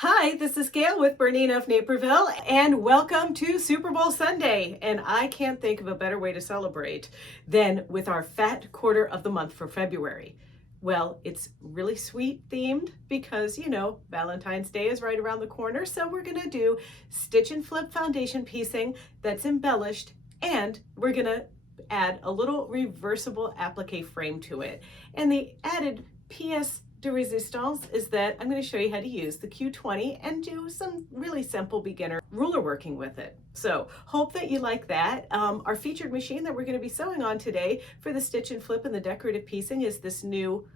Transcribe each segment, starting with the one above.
Hi, this is Gayle with BERNINA of Naperville, and welcome to Super Bowl Sunday. And I can't think of a better way to celebrate than with our fat quarter of the month for February. Well, it's really sweet themed because, Valentine's Day is right around the corner. So we're going to do stitch and flip foundation piecing that's embellished, and we're going to add a little reversible applique frame to it. And the added pièce de resistance is that I'm going to show you how to use the Q20 and do some really simple beginner ruler working with it. So hope that you like that. Our featured machine that we're going to be sewing on today for the stitch and flip and the decorative piecing is this new,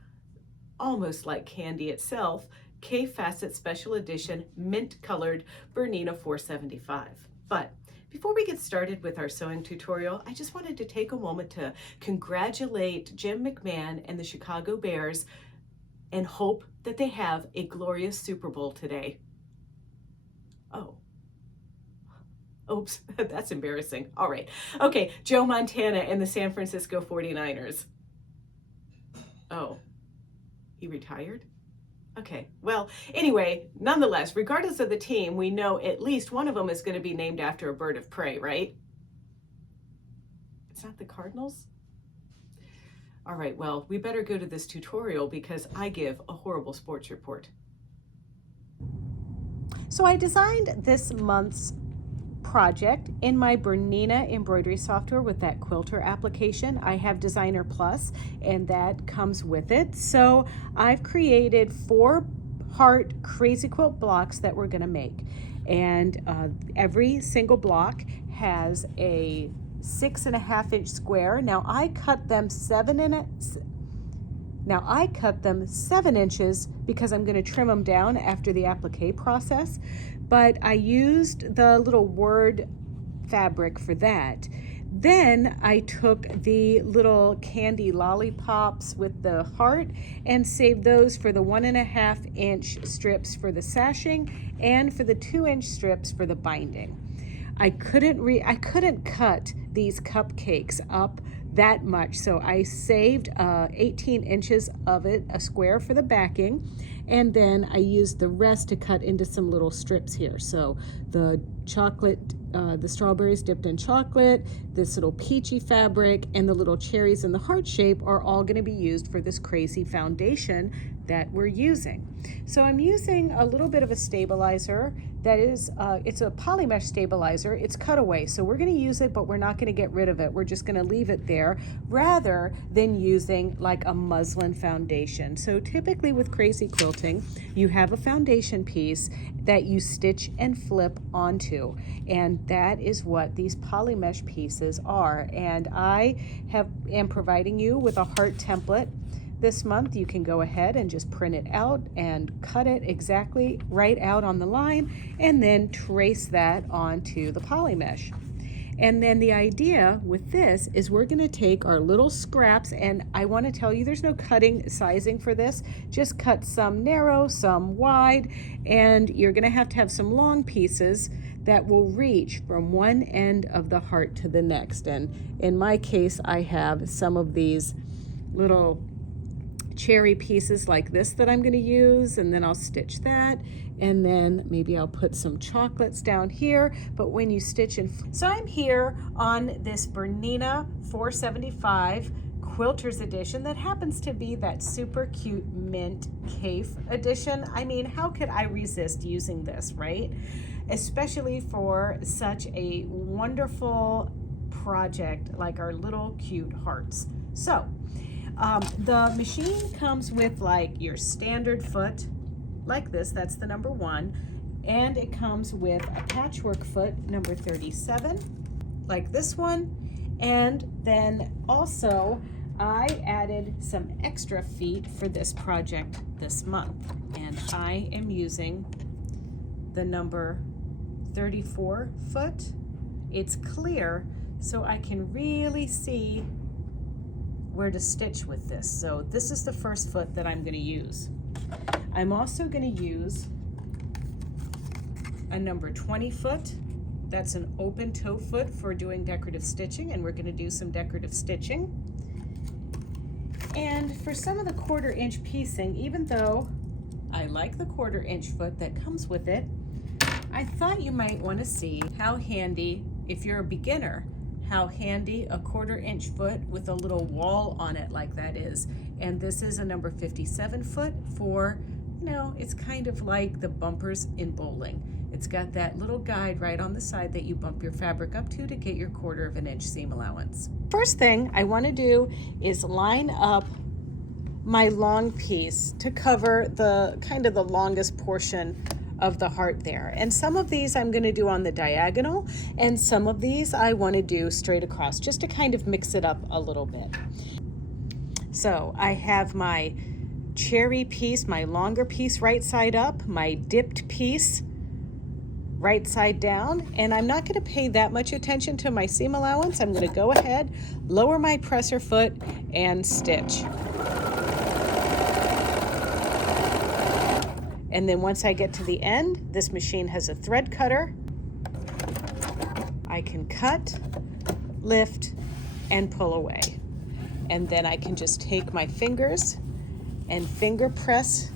almost like candy itself, K-Facet Special Edition mint colored BERNINA 475. But before we get started with our sewing tutorial, I just wanted to take a moment to congratulate Jim McMahon and the Chicago Bears and hope that they have a glorious Super Bowl today. Oh, oops, that's embarrassing. All right. Okay, Joe Montana and the San Francisco 49ers. Oh, he retired? Okay, well, anyway, nonetheless, regardless of the team, we know at least one of them is going to be named after a bird of prey, right? It's not the Cardinals? All right, well, we better go to this tutorial because I give a horrible sports report. So I designed this month's project in my BERNINA embroidery software with that quilter application. I have Designer Plus and that comes with it. So I've created 4 heart crazy quilt blocks that we're going to make. And every single block has a 6.5-inch square. Now I cut them 7 inches because I'm going to trim them down after the applique process, but I used the little word fabric for that. Then I took the little candy lollipops with the heart and saved those for the 1.5-inch strips for the sashing and for the 2-inch strips for the binding. I couldn't cut these cupcakes up that much, so I saved 18 inches of it, a square for the backing, and then I used the rest to cut into some little strips here. So the chocolate, the strawberries dipped in chocolate, this little peachy fabric, and the little cherries in the heart shape are all going to be used for this crazy foundation that we're using. So I'm using a little bit of a stabilizer that is, it's a poly mesh stabilizer. It's cutaway, so we're going to use it, but we're not going to get rid of it. We're just going to leave it there rather than using like a muslin foundation. So typically with crazy quilting, you have a foundation piece that you stitch and flip onto, and that is what these poly mesh pieces are. And I am providing you with a heart template this month. You can go ahead and just print it out and cut it exactly right out on the line and then trace that onto the poly mesh. And then the idea with this is we're going to take our little scraps, and I want to tell you there's no cutting sizing for this. Just cut some narrow, some wide, and you're going to have some long pieces that will reach from one end of the heart to the next. And in my case, I have some of these little cherry pieces like this that I'm going to use, and then I'll stitch that, and then maybe I'll put some chocolates down here. But when you stitch and so I'm here on this BERNINA 475 Quilters edition that happens to be that super cute mint cave edition. I mean, how could I resist using this, right? Especially for such a wonderful project like our little cute hearts. So the machine comes with like your standard foot like this, that's the number 1, and it comes with a patchwork foot number 37 like this one, and then also I added some extra feet for this project this month, and I am using the number 34 foot. It's clear so I can really see where to stitch with this. So this is the first foot that I'm going to use. I'm also going to use a number 20 foot. That's an open toe foot for doing decorative stitching, and we're going to do some decorative stitching. And for some of the 1/4 inch piecing, even though I like the 1/4 inch foot that comes with it. I thought you might want to see how handy, if you're a beginner, how handy a 1/4 inch foot with a little wall on it like that is. And this is a number 57 foot for, you know, it's kind of like the bumpers in bowling. It's got that little guide right on the side that you bump your fabric up to get your 1/4 inch seam allowance. First thing I want to do is line up my long piece to cover the kind of the longest portion of the heart there. And some of these I'm going to do on the diagonal, and some of these I want to do straight across, just to kind of mix it up a little bit. So I have my cherry piece, my longer piece right side up, my dipped piece right side down, and I'm not going to pay that much attention to my seam allowance. I'm going to go ahead, lower my presser foot, and stitch. And then once I get to the end, this machine has a thread cutter. I can cut, lift, and pull away. And then I can just take my fingers and finger press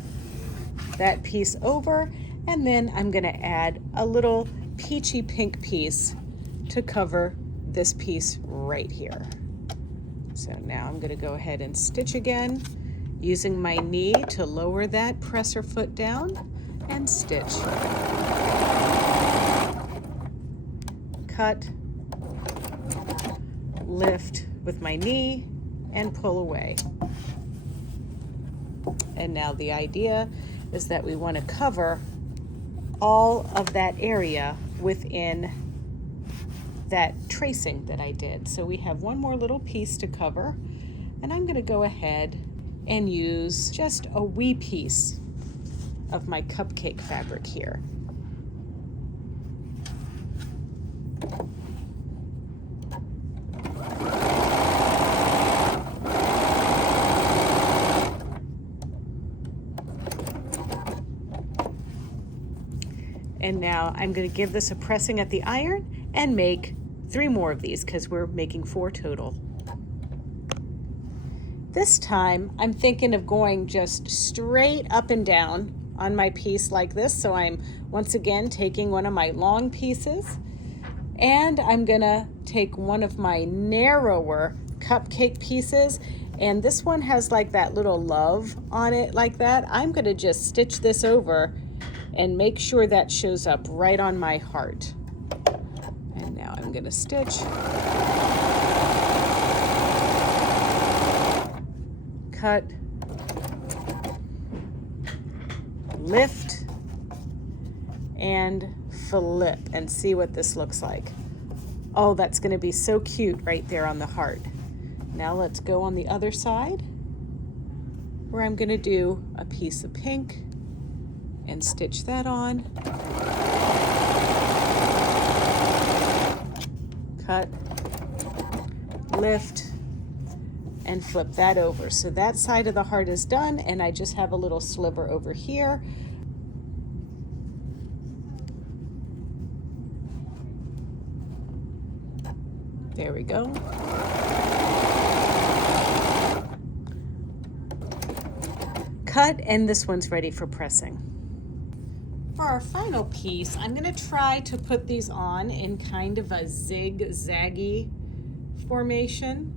that piece over, and then I'm gonna add a little peachy pink piece to cover this piece right here. So now I'm gonna go ahead and stitch again, using my knee to lower that presser foot down and stitch. Cut, lift with my knee, and pull away. And now the idea is that we want to cover all of that area within that tracing that I did. So we have one more little piece to cover, and I'm going to go ahead and use just a wee piece of my cupcake fabric here. And now I'm going to give this a pressing at the iron and make 3 more of these, because we're making 4 total. This time I'm thinking of going just straight up and down on my piece like this. So I'm once again taking one of my long pieces, and I'm gonna take one of my narrower cupcake pieces, and this one has like that little love on it like that. I'm gonna just stitch this over and make sure that shows up right on my heart. And now I'm gonna stitch, cut, lift, and flip, and see what this looks like. Oh, that's gonna be so cute right there on the heart. Now let's go on the other side, where I'm gonna do a piece of pink and stitch that on, cut, lift, and flip that over. So that side of the heart is done, and I just have a little sliver over here. There we go. Cut, and this one's ready for pressing. For our final piece, I'm going to try to put these on in kind of a zigzaggy formation.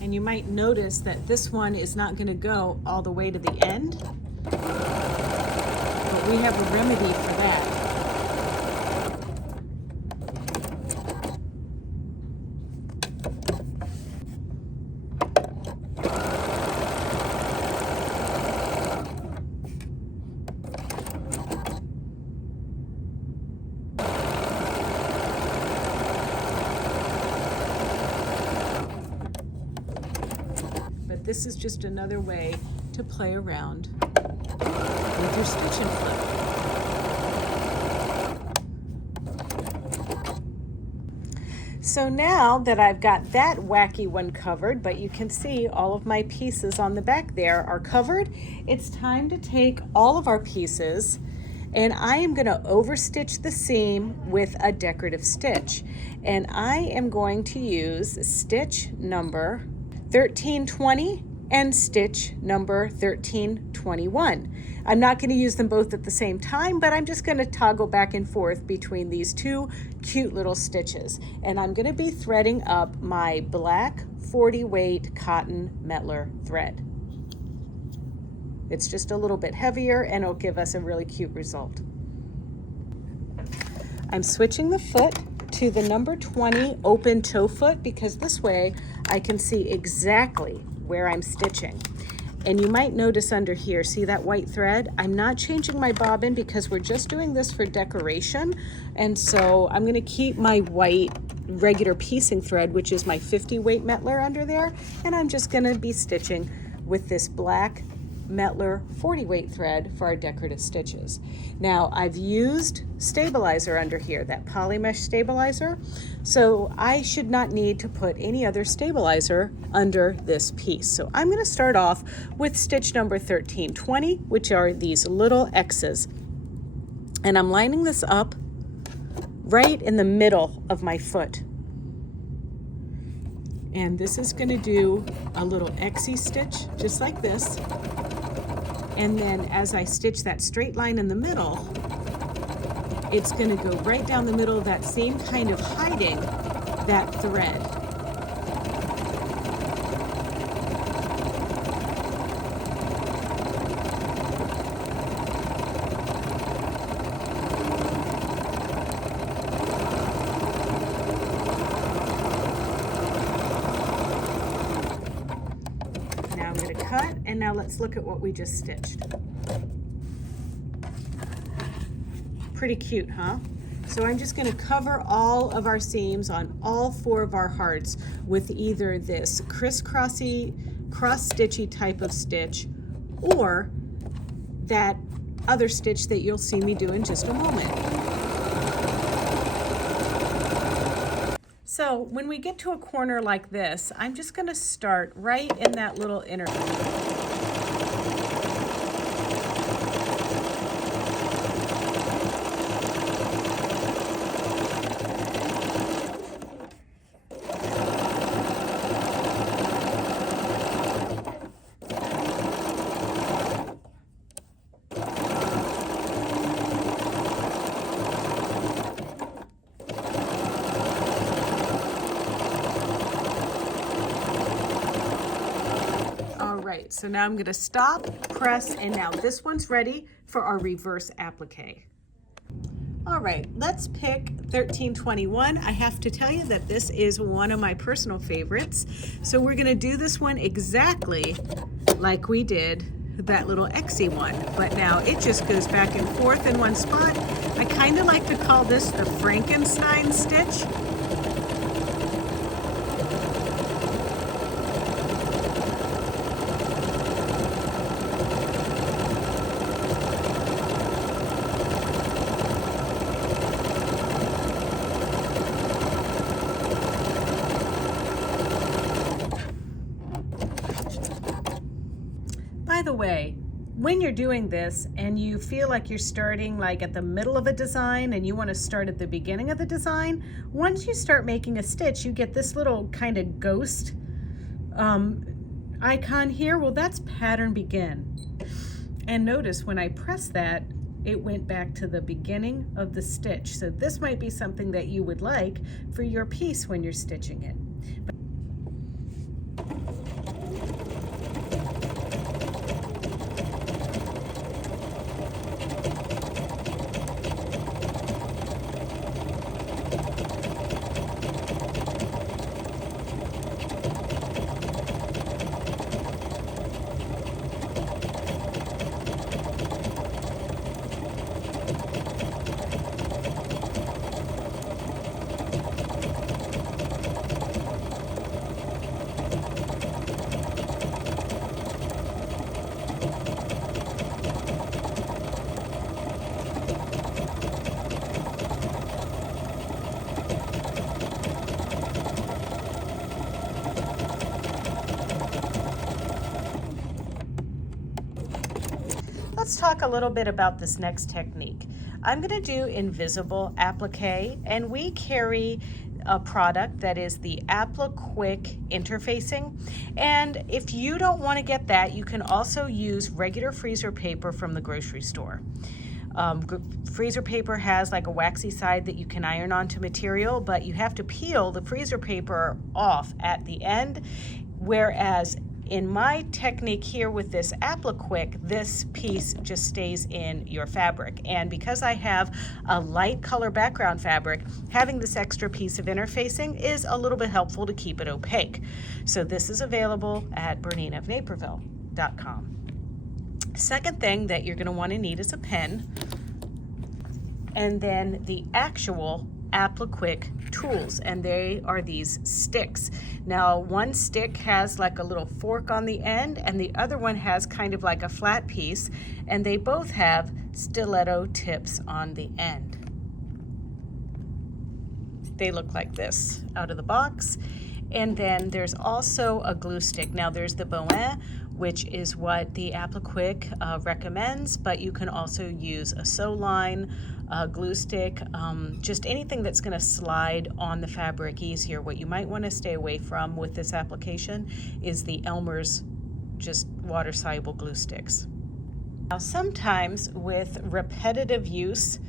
And you might notice that this one is not going to go all the way to the end, but we have a remedy for that. This is just another way to play around with your stitch and flip. So now that I've got that wacky one covered, but you can see all of my pieces on the back there are covered, it's time to take all of our pieces and I am going to overstitch the seam with a decorative stitch. And I am going to use stitch number 1320 and stitch number 1321. I'm not going to use them both at the same time, but I'm just going to toggle back and forth between these two cute little stitches. And I'm going to be threading up my black 40 weight cotton Metler thread. It's just a little bit heavier and it'll give us a really cute result. I'm switching the foot to the number 20 open toe foot because this way I can see exactly where I'm stitching. And you might notice under here, see that white thread? I'm not changing my bobbin because we're just doing this for decoration. And so I'm gonna keep my white regular piecing thread, which is my 50 weight Metler under there. And I'm just gonna be stitching with this black Metler 40 weight thread for our decorative stitches. Now I've used stabilizer under here, that poly mesh stabilizer, so I should not need to put any other stabilizer under this piece. So I'm going to start off with stitch number 1320, which are these little X's, and I'm lining this up right in the middle of my foot. And this is going to do a little Xy stitch just like this. And then as I stitch that straight line in the middle, it's going to go right down the middle of that seam, kind of hiding that thread. Now I'm going to cut, and now let's look at what we just stitched. Pretty cute, huh? So I'm just going to cover all of our seams on all 4 of our hearts with either this crisscrossy, cross-stitchy type of stitch or that other stitch that you'll see me do in just a moment. So when we get to a corner like this, I'm just going to start right in that little interval. Right, so now I'm going to stop, press, and now this one's ready for our reverse applique. All right, let's pick 1321. I have to tell you that this is one of my personal favorites. So we're going to do this one exactly like we did that little Xy one, but now it just goes back and forth in one spot. I kind of like to call this the Frankenstein stitch. By the way, when you're doing this and you feel like you're starting like at the middle of a design and you want to start at the beginning of the design, once you start making a stitch, you get this little kind of ghost icon here. Well, that's pattern begin. And notice when I press that, it went back to the beginning of the stitch. So this might be something that you would like for your piece when you're stitching it. Let's talk a little bit about this next technique. I'm going to do invisible applique, and we carry a product that is the Apliquick interfacing. And if you don't want to get that, you can also use regular freezer paper from the grocery store. Freezer paper has like a waxy side that you can iron onto material, but you have to peel the freezer paper off at the end, whereas in my technique here with this Apliquick, this piece just stays in your fabric. And because I have a light color background fabric, having this extra piece of interfacing is a little bit helpful to keep it opaque. So this is available at BERNINA of Naperville.com. Second thing that you're going to want to need is a pen, and then the actual Apliquick tools, and they are these sticks. Now one stick has like a little fork on the end, and the other one has kind of like a flat piece, and they both have stiletto tips on the end. They look like this out of the box. And then there's also a glue stick. Now there's the Boin, which is what the Apliquick recommends, but you can also use a sew line, a glue stick, just anything that's going to slide on the fabric easier. What you might want to stay away from with this application is the Elmer's just water-soluble glue sticks. Now sometimes with repetitive use,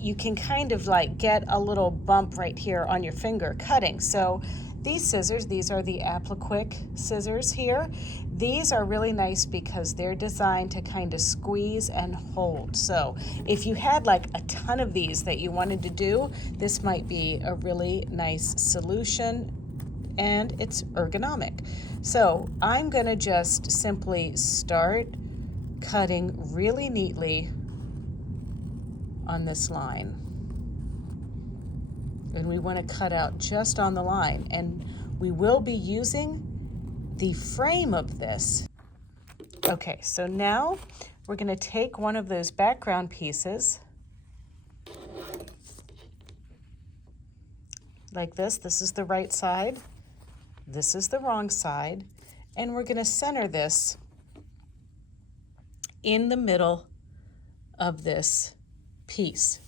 you can kind of like get a little bump right here on your finger cutting. So these scissors, these are the Apliquick scissors here. These are really nice because they're designed to kind of squeeze and hold. So if you had like a ton of these that you wanted to do, this might be a really nice solution, and it's ergonomic. So I'm gonna just simply start cutting really neatly on this line. And we want to cut out just on the line, and we will be using the frame of this. Okay, so now we're going to take one of those background pieces like this. This is the right side, this is the wrong side, and we're going to center this in the middle of this piece,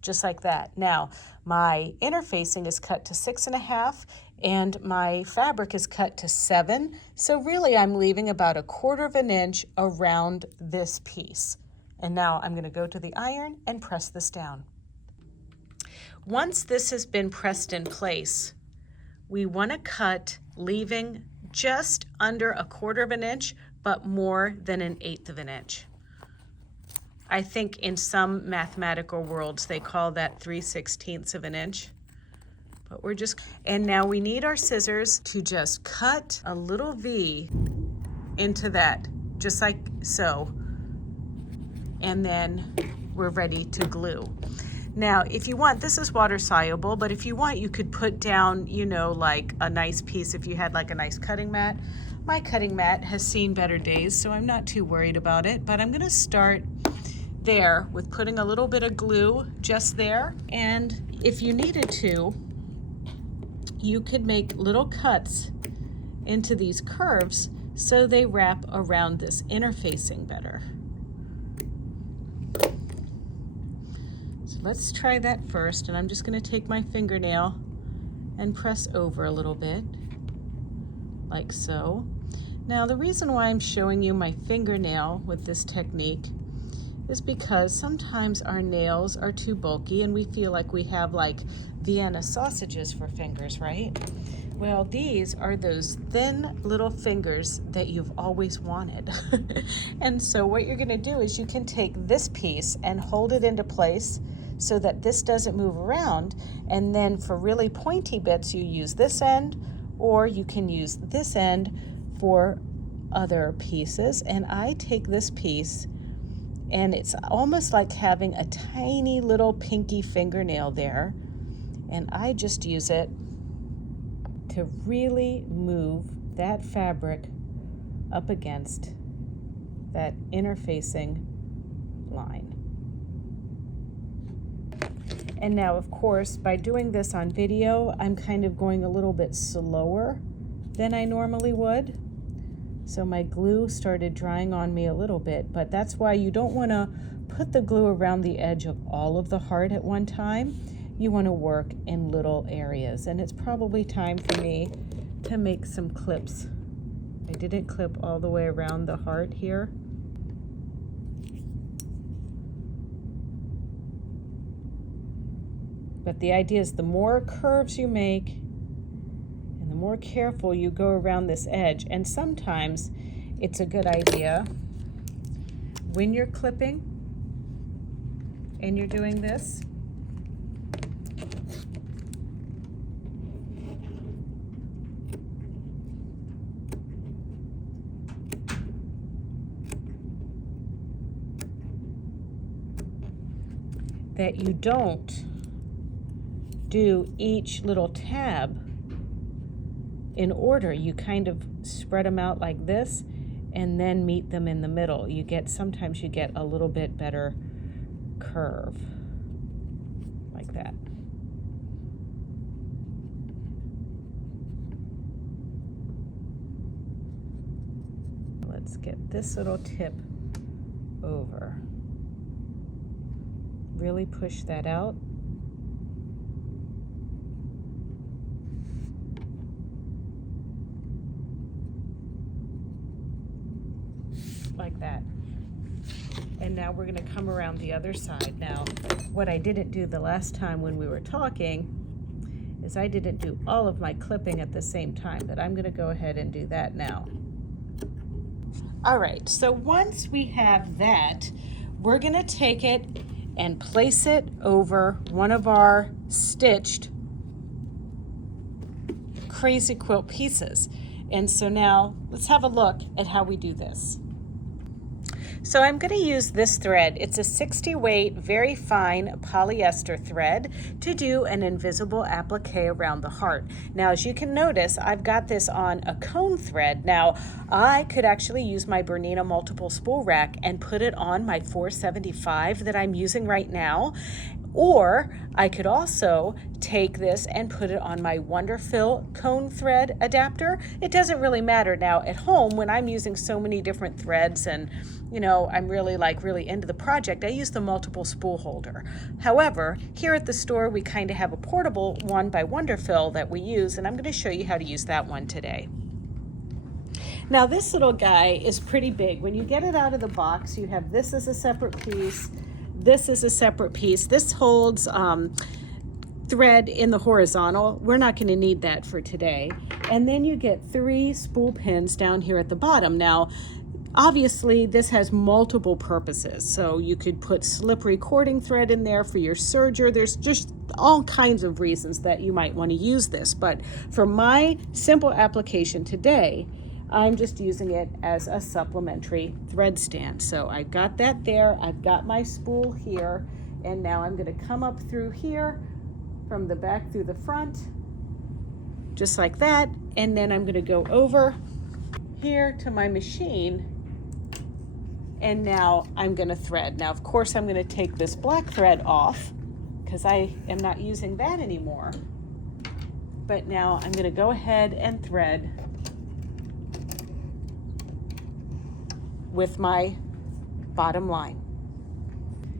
just like that. Now, my interfacing is cut to 6.5 and my fabric is cut to 7. So really I'm leaving about 1/4 inch around this piece. And now I'm going to go to the iron and press this down. Once this has been pressed in place, we want to cut leaving just under 1/4 inch, but more than 1/8 inch. I think in some mathematical worlds they call that 3/16 inch. But we're just, and now we need our scissors to just cut a little V into that, just like so. And then we're ready to glue. Now, if you want, this is water soluble, but if you want, you could put down, you know, like a nice piece, if you had like a nice cutting mat. My cutting mat has seen better days, so I'm not too worried about it, but I'm gonna start there with putting a little bit of glue just there. And if you needed to, you could make little cuts into these curves so they wrap around this interfacing better. So let's try that first, and I'm just going to take my fingernail and press over a little bit, like so. Now the reason why I'm showing you my fingernail with this technique is because sometimes our nails are too bulky and we feel like we have like Vienna sausages for fingers, right? Well, these are those thin little fingers that you've always wanted. And so what you're gonna do is you can take this piece and hold it into place so that this doesn't move around, and then for really pointy bits you use this end, or you can use this end for other pieces. And I take this piece, and it's almost like having a tiny little pinky fingernail there, and I just use it to really move that fabric up against that interfacing line. And now, of course, by doing this on video, I'm kind of going a little bit slower than I normally would. So my glue started drying on me a little bit, but that's why you don't want to put the glue around the edge of all of the heart at one time. You want to work in little areas, and it's probably time for me to make some clips. I didn't clip all the way around the heart here. But the idea is the more curves you make and the more careful you go around this edge, and sometimes it's a good idea when you're clipping and you're doing this, that you don't do each little tab in order. You kind of spread them out like this and then meet them in the middle. Sometimes you get a little bit better curve like that. Let's get this little tip over. Really push that out. Like that. And now we're going to come around the other side. Now, what I didn't do the last time when we were talking is I didn't do all of my clipping at the same time, but I'm going to go ahead and do that now. All right, so once we have that, we're going to take it and place it over one of our stitched crazy quilt pieces. And so now let's have a look at how we do this. So I'm going to use this thread. It's a 60 weight, very fine polyester thread to do an invisible applique around the heart. Now, as you can notice, I've got this on a cone thread. Now, I could actually use my Bernina multiple spool rack and put it on my 475 that I'm using right now. Or I could also take this and put it on my Wonderfill cone thread adapter. It doesn't really matter. Now at home, when I'm using so many different threads and I'm really into the project, I use the multiple spool holder. However, here at the store, we kind of have a portable one by Wonderfill that we use, and I'm going to show you how to use that one today. Now this little guy is pretty big. When you get it out of the box, you have this as a separate piece. This is a separate piece. This holds thread in the horizontal. We're not going to need that for today. And then you get 3 spool pins down here at the bottom. Now, obviously, this has multiple purposes. So you could put slippery cording thread in there for your serger. There's just all kinds of reasons that you might want to use this. But for my simple application today, I'm just using it as a supplementary thread stand. So I've got that there, I've got my spool here, and now I'm going to come up through here from the back through the front, just like that, and then I'm going to go over here to my machine, and now I'm going to thread. Now, of course, I'm going to take this black thread off because I am not using that anymore, but now I'm going to go ahead and thread with my bottom line.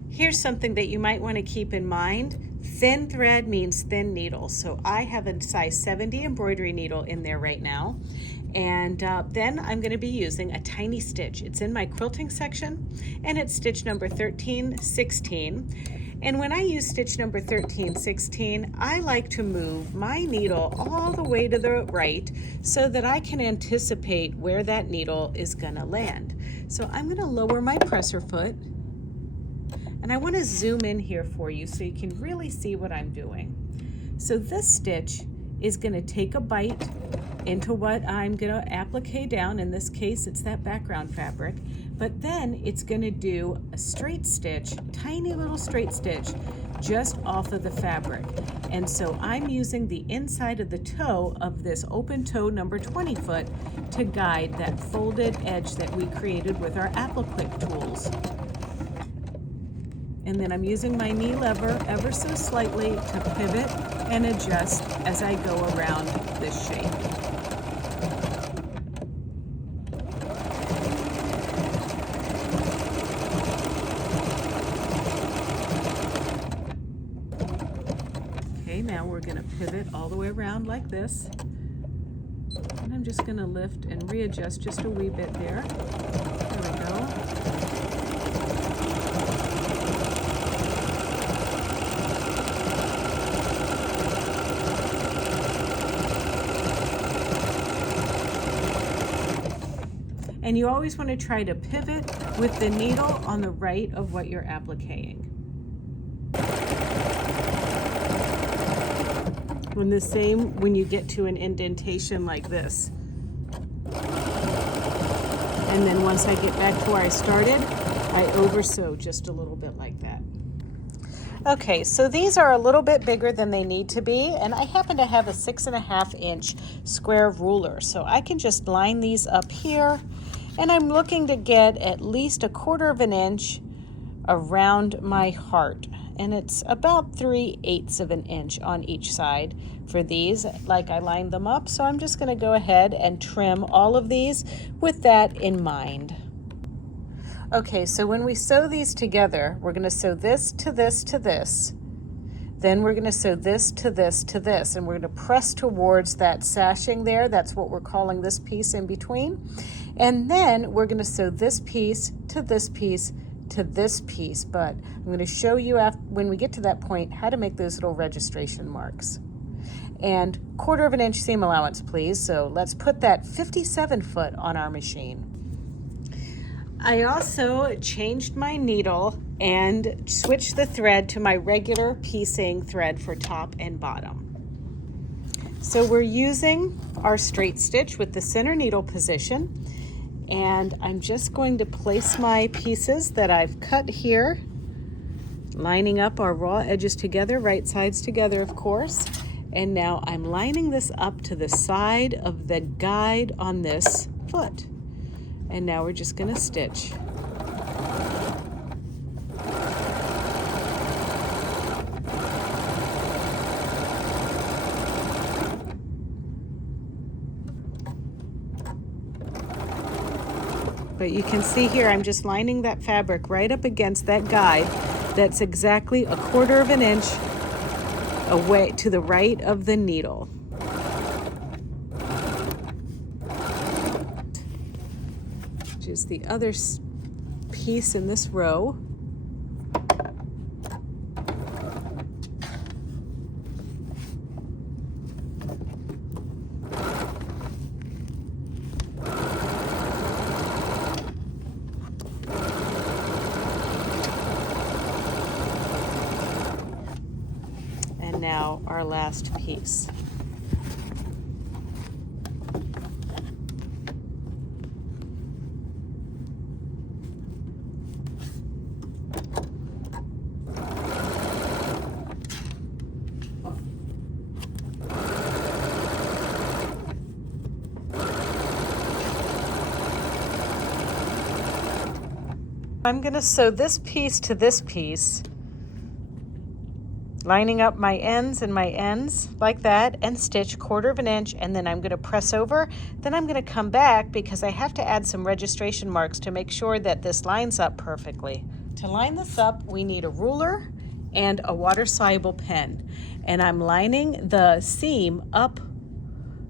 Here's something that you might want to keep in mind. Thin thread means thin needle. So I have a size 70 embroidery needle in there right now. And then I'm going to be using a tiny stitch. It's in my quilting section, and it's stitch number 1316. And when I use stitch number 1316, I like to move my needle all the way to the right so that I can anticipate where that needle is going to land. So I'm going to lower my presser foot, and I want to zoom in here for you so you can really see what I'm doing. So this stitch is going to take a bite into what I'm going to applique down. In this case, it's that background fabric. But then it's going to do a straight stitch, tiny little straight stitch, just off of the fabric. And so I'm using the inside of the toe of this open toe number 20 foot to guide that folded edge that we created with our Apliquick tools. And then I'm using my knee lever ever so slightly to pivot and adjust as I go around this shape. going to pivot all the way around like this. And I'm just going to lift and readjust just a wee bit there. There we go. And you always want to try to pivot with the needle on the right of what you're appliquing. And the same when you get to an indentation like this. And then once I get back to where I started, I oversew just a little bit like that. Okay, so these are a little bit bigger than they need to be, and I happen to have a 6.5 inch square ruler. So I can just line these up here, and I'm looking to get at least 1/4 inch around my heart. And it's about 3/8 of an inch on each side for these, like I lined them up. So I'm just gonna go ahead and trim all of these with that in mind. Okay, so when we sew these together, we're gonna sew this to this to this. Then we're gonna sew this to this to this, and we're gonna press towards that sashing there. That's what we're calling this piece in between. And then we're gonna sew this piece to this piece to this piece, but I'm going to show you when we get to that point how to make those little registration marks. And 1/4 inch seam allowance, please. So let's put that 57 foot on our machine. I also changed my needle and switched the thread to my regular piecing thread for top and bottom. So we're using our straight stitch with the center needle position. And I'm just going to place my pieces that I've cut here, lining up our raw edges together, right sides together, of course. And now I'm lining this up to the side of the guide on this foot. And now we're just going to stitch. But you can see here, I'm just lining that fabric right up against that guide. That's exactly 1/4 inch away to the right of the needle. Which is the other piece in this row. Now our last piece. I'm going to sew this piece to this piece, lining up my ends and my ends like that, and stitch 1/4 inch, and then I'm going to press over. Then I'm going to come back because I have to add some registration marks to make sure that this lines up perfectly. To line this up, we need a ruler and a water-soluble pen. And I'm lining the seam up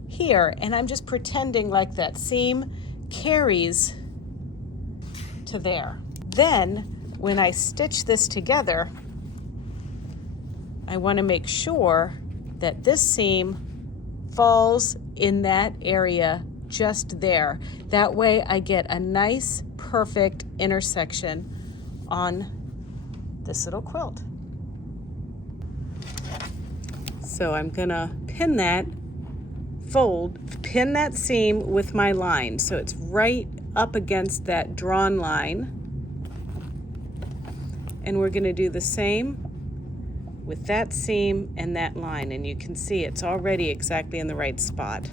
here, and I'm just pretending like that seam carries to there. Then when I stitch this together, I want to make sure that this seam falls in that area just there. That way I get a nice, perfect intersection on this little quilt. So I'm gonna pin that seam with my line so it's right up against that drawn line. And we're gonna do the same with that seam and that line, and you can see it's already exactly in the right spot.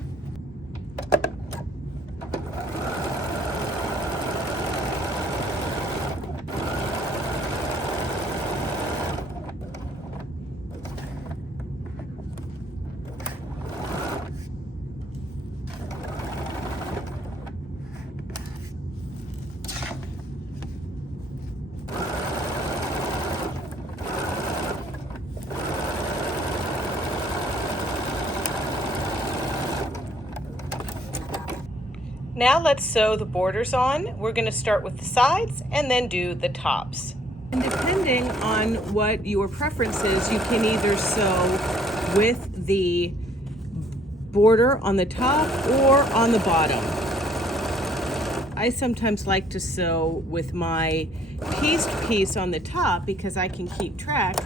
Now let's sew the borders on. We're going to start with the sides and then do the tops. And depending on what your preference is, you can either sew with the border on the top or on the bottom. I sometimes like to sew with my pieced piece on the top because I can keep track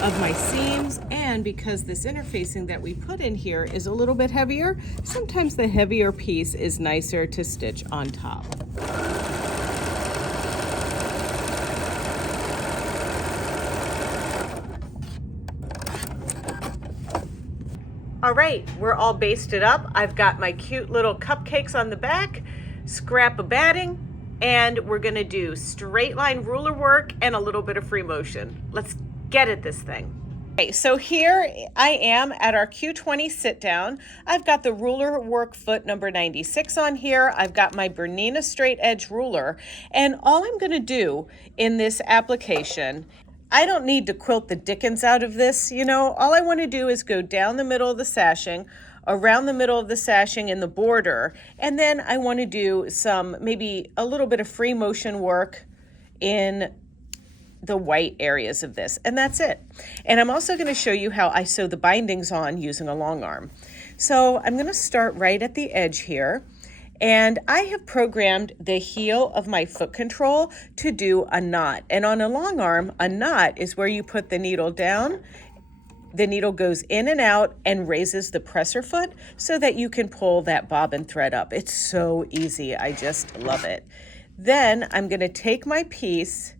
of my seams, and because this interfacing that we put in here is a little bit heavier, sometimes the heavier piece is nicer to stitch on top. All right, we're all basted up. I've got my cute little cupcakes on the back, scrap of batting, and we're gonna do straight line ruler work and a little bit of free motion. Let's get at this thing. Okay, so here I am at our Q20 sit down. I've got the ruler work foot number 96 on here. I've got my Bernina straight edge ruler, and all I'm gonna do in this application, I don't need to quilt the dickens out of this, you know. All I want to do is go down the middle of the sashing, around the middle of the sashing in the border, and then I want to do some, maybe a little bit of free motion work in the white areas of this, and that's it. And I'm also going to show you how I sew the bindings on using a long arm. So I'm going to start right at the edge here. And I have programmed the heel of my foot control to do a knot. And on a long arm, a knot is where you put the needle down, the needle goes in and out and raises the presser foot so that you can pull that bobbin thread up. It's so easy, I just love it. Then I'm gonna take my piece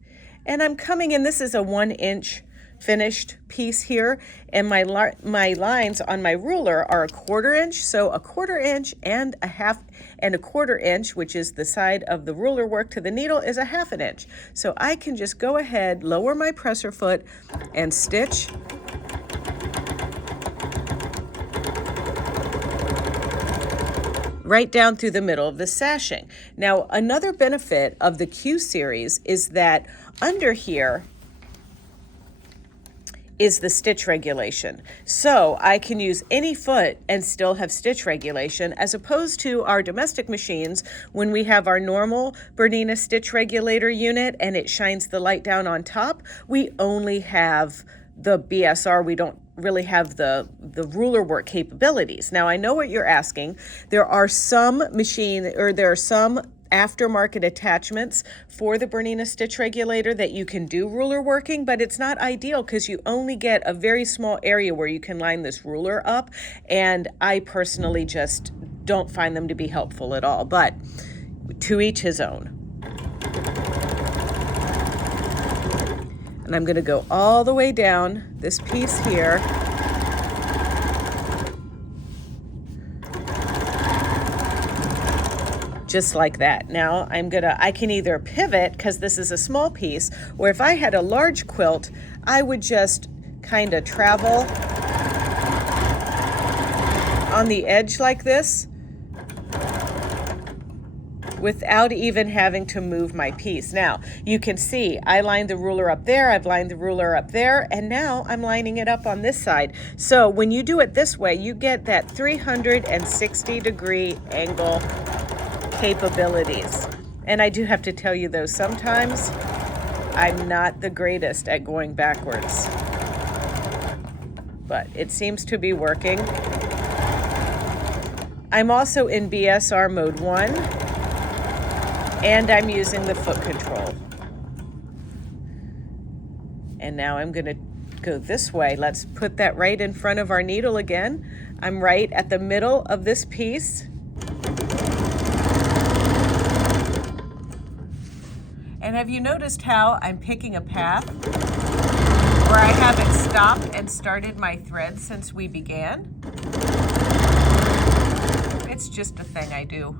and I'm coming in, this is a 1-inch finished piece here, and my lines on my ruler are 1/4 inch, so 1/4 inch and a half and 1/4 inch, which is the side of the ruler work to the needle, is a 1/2 inch. So I can just go ahead, lower my presser foot and stitch right down through the middle of the sashing. Now, another benefit of the Q series is that under here is the stitch regulation. So I can use any foot and still have stitch regulation, as opposed to our domestic machines when we have our normal Bernina stitch regulator unit and it shines the light down on top. We only have the BSR, we don't really have the ruler work capabilities. Now I know what you're asking. There are some aftermarket attachments for the Bernina stitch regulator that you can do ruler working, but it's not ideal because you only get a very small area where you can line this ruler up, and I personally just don't find them to be helpful at all, but to each his own. And I'm going to go all the way down this piece here. Just like that. Now I can either pivot, because this is a small piece, or if I had a large quilt, I would just kind of travel on the edge like this without even having to move my piece. Now, you can see I lined the ruler up there, I've lined the ruler up there, and now I'm lining it up on this side. So when you do it this way, you get that 360-degree angle capabilities. And I do have to tell you though, sometimes I'm not the greatest at going backwards, but it seems to be working. I'm also in BSR mode 1, and I'm using the foot control. And now I'm gonna go this way. Let's put that right in front of our needle again. I'm right at the middle of this piece. And have you noticed how I'm picking a path where I haven't stopped and started my thread since we began? It's just a thing I do.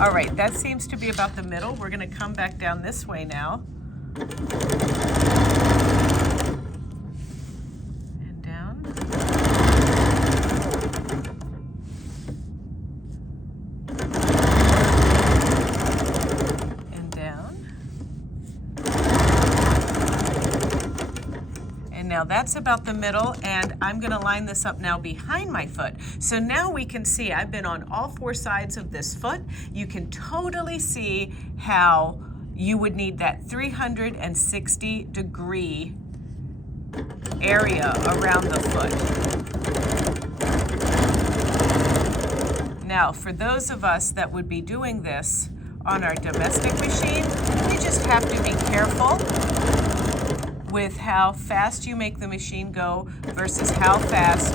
All right, that seems to be about the middle. We're gonna come back down this way now. And down. Now that's about the middle, and I'm gonna line this up now behind my foot. So now we can see I've been on all four sides of this foot. You can totally see how you would need that 360-degree area around the foot. Now, for those of us that would be doing this on our domestic machine, you just have to be careful with how fast you make the machine go versus how fast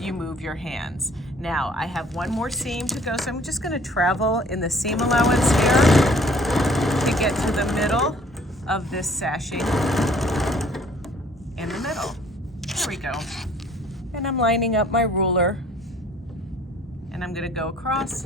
you move your hands. Now, I have one more seam to go, so I'm just going to travel in the seam allowance here to get to the middle of this sashing in the middle. There we go. And I'm lining up my ruler, and I'm going to go across.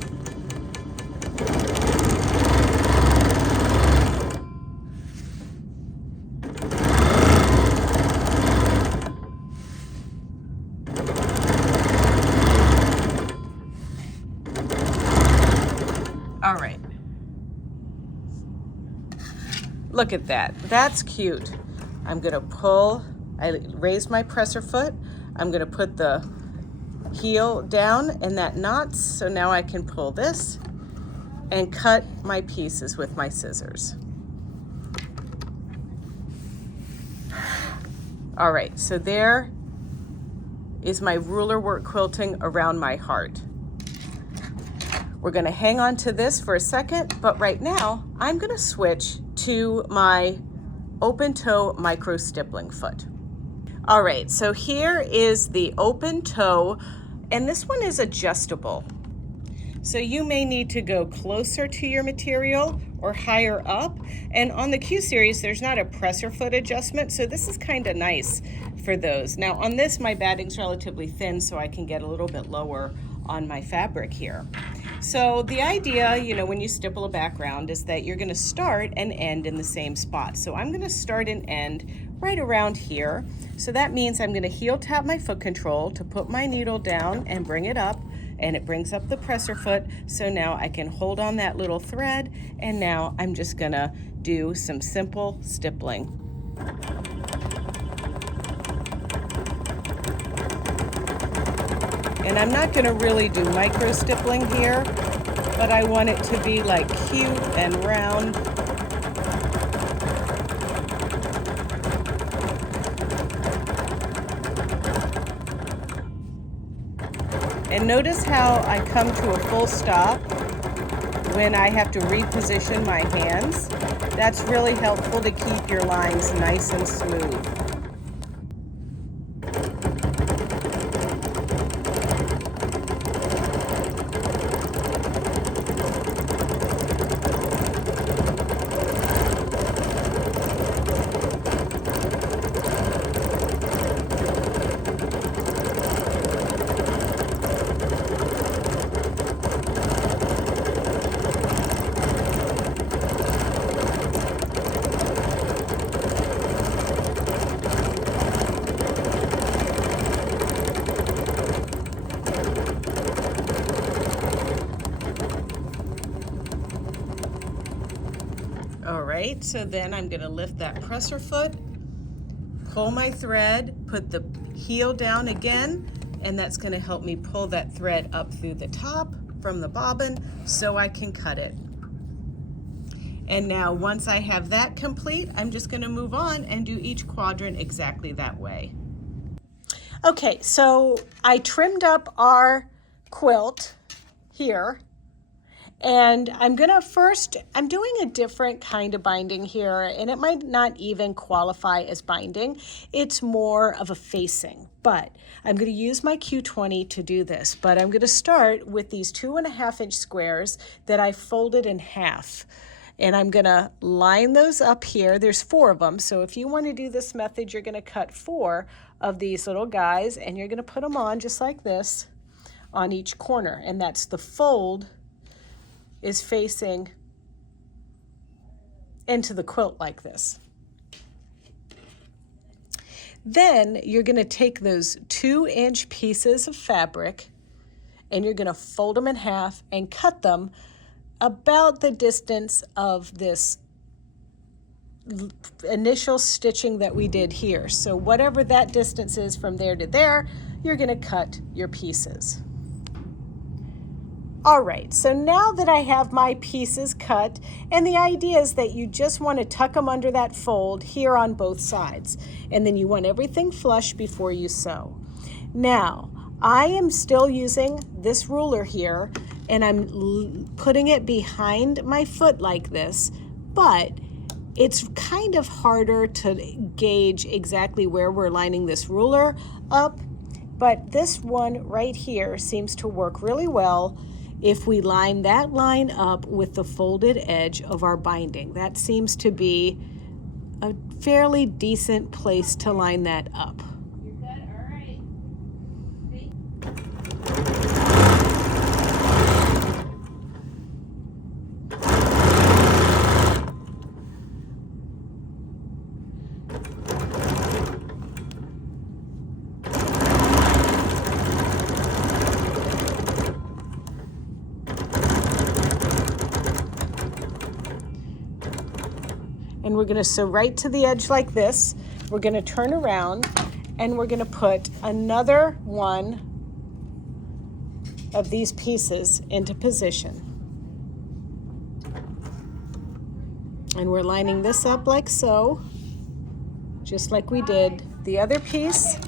All right. Look at that. That's cute. I'm going to pull, I raised my presser foot. I'm going to put the heel down, and that knots, so now I can pull this and cut my pieces with my scissors. All right, so there is my ruler work quilting around my heart. We're going to hang on to this for a second, but right now I'm going to switch to my open toe micro stippling foot. All right, so here is the open toe, and this one is adjustable. So you may need to go closer to your material or higher up. And on the Q series, there's not a presser foot adjustment, so this is kind of nice for those. Now on this, my batting's relatively thin, so I can get a little bit lower on my fabric here. So the idea, you know, when you stipple a background is that you're gonna start and end in the same spot. So I'm gonna start and end right around here. So that means I'm gonna heel tap my foot control to put my needle down and bring it up, and it brings up the presser foot. So now I can hold on that little thread, and now I'm just gonna do some simple stippling. And I'm not gonna really do micro stippling here, but I want it to be like cute and round. And notice how I come to a full stop when I have to reposition my hands. That's really helpful to keep your lines nice and smooth. All right, so then I'm gonna lift that presser foot, pull my thread, put the heel down again, and that's gonna help me pull that thread up through the top from the bobbin so I can cut it. And now once I have that complete, I'm just gonna move on and do each quadrant exactly that way. Okay, so I trimmed up our quilt here. And I'm doing a different kind of binding here, and it might not even qualify as binding. It's more of a facing, but I'm going to use my Q20 to do this. But I'm going to start with these 2.5-inch squares that I folded in half. And I'm going to line those up here. There's 4 of them. So if you want to do this method, you're going to cut 4 of these little guys, and you're going to put them on just like this on each corner. And that's the fold is facing into the quilt like this. Then you're going to take those 2-inch pieces of fabric and you're going to fold them in half and cut them about the distance of this initial stitching that we did here. So whatever that distance is from there to there, you're going to cut your pieces. All right, so now that I have my pieces cut, and the idea is that you just want to tuck them under that fold here on both sides, and then you want everything flush before you sew. Now, I am still using this ruler here, and I'm putting it behind my foot like this, but it's kind of harder to gauge exactly where we're lining this ruler up, but this one right here seems to work really well if we line that line up with the folded edge of our binding. That seems to be a fairly decent place to line that up. You're good? All right. And we're going to sew right to the edge like this. We're going to turn around and we're going to put another one of these pieces into position. And we're lining this up like so, just like we did the other piece.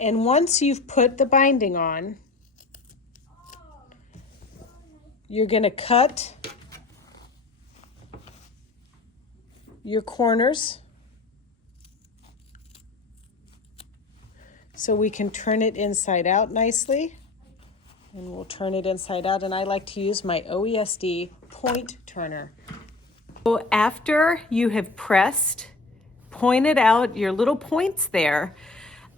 And once you've put the binding on, you're going to cut your corners so we can turn it inside out nicely. And we'll turn it inside out, and I like to use my OESD point turner. So after you have pointed out your little points there,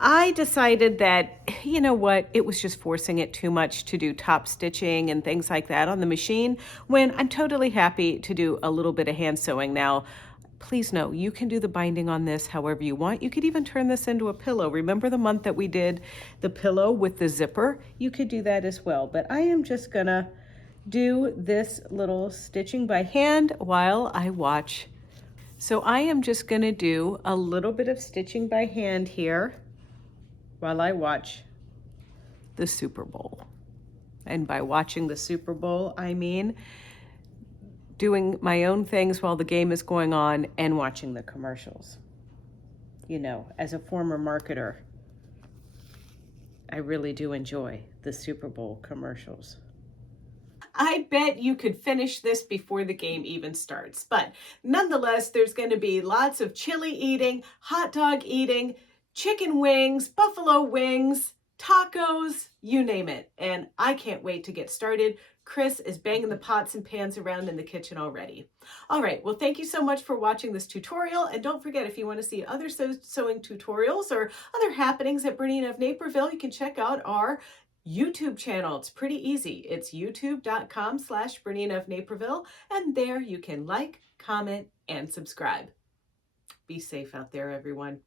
I decided that, you know what, it was just forcing it too much to do top stitching and things like that on the machine, when I'm totally happy to do a little bit of hand sewing. Now, please know, you can do the binding on this however you want. You could even turn this into a pillow. Remember the month that we did the pillow with the zipper? You could do that as well. But I am just gonna do this little stitching by hand while I watch. So I am just gonna do a little bit of stitching by hand here while I watch the Super Bowl. And by watching the Super Bowl, I mean doing my own things while the game is going on and watching the commercials. You know, as a former marketer, I really do enjoy the Super Bowl commercials. I bet you could finish this before the game even starts, but nonetheless, there's going to be lots of chili eating, hot dog eating, chicken wings, buffalo wings, tacos, you name it. And I can't wait to get started. Chris is banging the pots and pans around in the kitchen already. All right, well, thank you so much for watching this tutorial. And don't forget, if you want to see other sewing tutorials or other happenings at BERNINA of Naperville, you can check out our YouTube channel. It's pretty easy. It's youtube.com/BERNINA of Naperville. And there you can like, comment, and subscribe. Be safe out there, everyone.